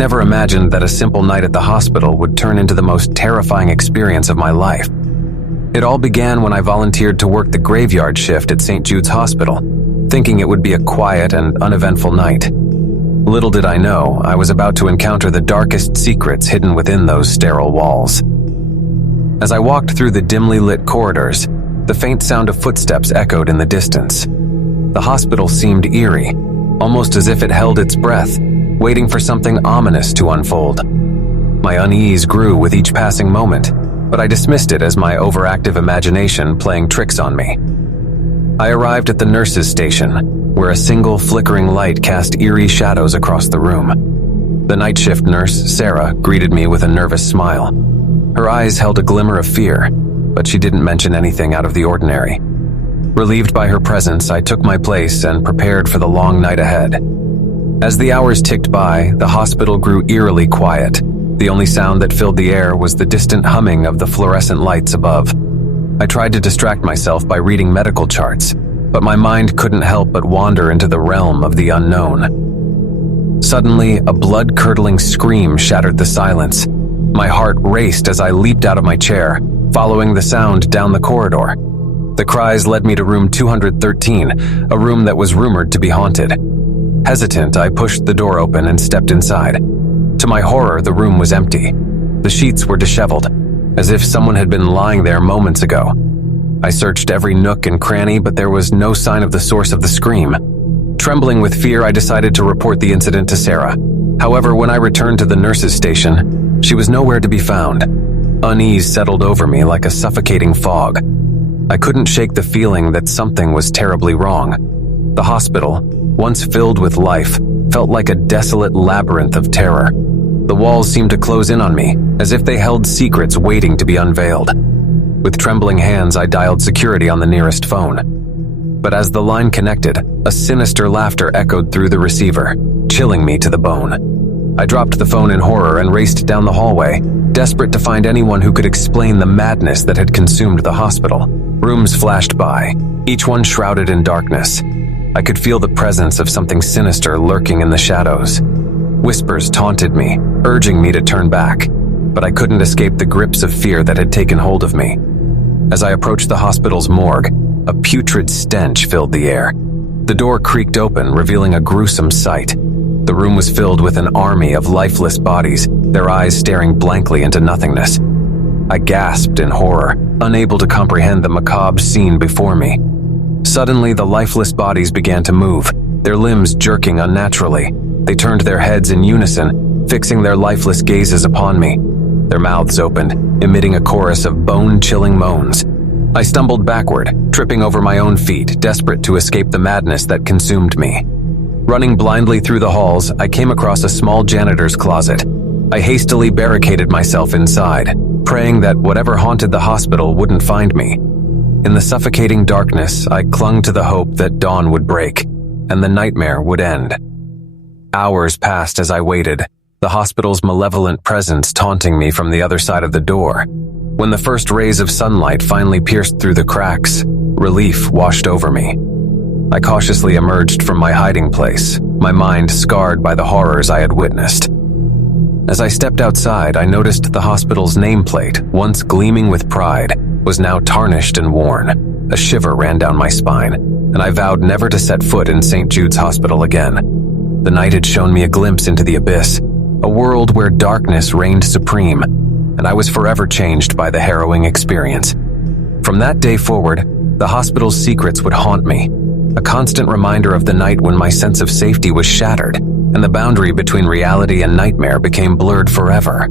never imagined that a simple night at the hospital would turn into the most terrifying experience of my life. It all began when I volunteered to work the graveyard shift at St. Jude's Hospital, thinking it would be a quiet and uneventful night. Little did I know, I was about to encounter the darkest secrets hidden within those sterile walls. As I walked through the dimly lit corridors, the faint sound of footsteps echoed in the distance. The hospital seemed eerie, almost as if it held its breath, waiting for something ominous to unfold. My unease grew with each passing moment, but I dismissed it as my overactive imagination playing tricks on me. I arrived at the nurses' station, where a single flickering light cast eerie shadows across the room. The night shift nurse, Sarah, greeted me with a nervous smile. Her eyes held a glimmer of fear, but she didn't mention anything out of the ordinary. Relieved by her presence, I took my place and prepared for the long night ahead. As the hours ticked by, the hospital grew eerily quiet. The only sound that filled the air was the distant humming of the fluorescent lights above. I tried to distract myself by reading medical charts, but my mind couldn't help but wander into the realm of the unknown. Suddenly, a blood-curdling scream shattered the silence. My heart raced as I leaped out of my chair, following the sound down the corridor. The cries led me to room 213, a room that was rumored to be haunted. Hesitant, I pushed the door open and stepped inside. To my horror, the room was empty. The sheets were disheveled, as if someone had been lying there moments ago. I searched every nook and cranny, but there was no sign of the source of the scream. Trembling with fear, I decided to report the incident to Sarah. However, when I returned to the nurses' station, she was nowhere to be found. Unease settled over me like a suffocating fog. I couldn't shake the feeling that something was terribly wrong. The hospital, once filled with life, felt like a desolate labyrinth of terror. The walls seemed to close in on me, as if they held secrets waiting to be unveiled. With trembling hands, I dialed security on the nearest phone. But as the line connected, a sinister laughter echoed through the receiver, chilling me to the bone. I dropped the phone in horror and raced down the hallway, desperate to find anyone who could explain the madness that had consumed the hospital. Rooms flashed by, each one shrouded in darkness. I could feel the presence of something sinister lurking in the shadows. Whispers taunted me, urging me to turn back, but I couldn't escape the grips of fear that had taken hold of me. As I approached the hospital's morgue, a putrid stench filled the air. The door creaked open, revealing a gruesome sight. The room was filled with an army of lifeless bodies, their eyes staring blankly into nothingness. I gasped in horror, unable to comprehend the macabre scene before me. Suddenly, the lifeless bodies began to move, their limbs jerking unnaturally. They turned their heads in unison, fixing their lifeless gazes upon me. Their mouths opened, emitting a chorus of bone-chilling moans. I stumbled backward, tripping over my own feet, desperate to escape the madness that consumed me. Running blindly through the halls, I came across a small janitor's closet. I hastily barricaded myself inside, praying that whatever haunted the hospital wouldn't find me. In the suffocating darkness, I clung to the hope that dawn would break, and the nightmare would end. Hours passed as I waited, the hospital's malevolent presence taunting me from the other side of the door. When the first rays of sunlight finally pierced through the cracks, relief washed over me. I cautiously emerged from my hiding place, my mind scarred by the horrors I had witnessed. As I stepped outside, I noticed the hospital's nameplate, once gleaming with pride, was now tarnished and worn. A shiver ran down my spine, and I vowed never to set foot in St. Jude's Hospital again. The night had shown me a glimpse into the abyss, a world where darkness reigned supreme, and I was forever changed by the harrowing experience. From that day forward, the hospital's secrets would haunt me, a constant reminder of the night when my sense of safety was shattered, and the boundary between reality and nightmare became blurred forever.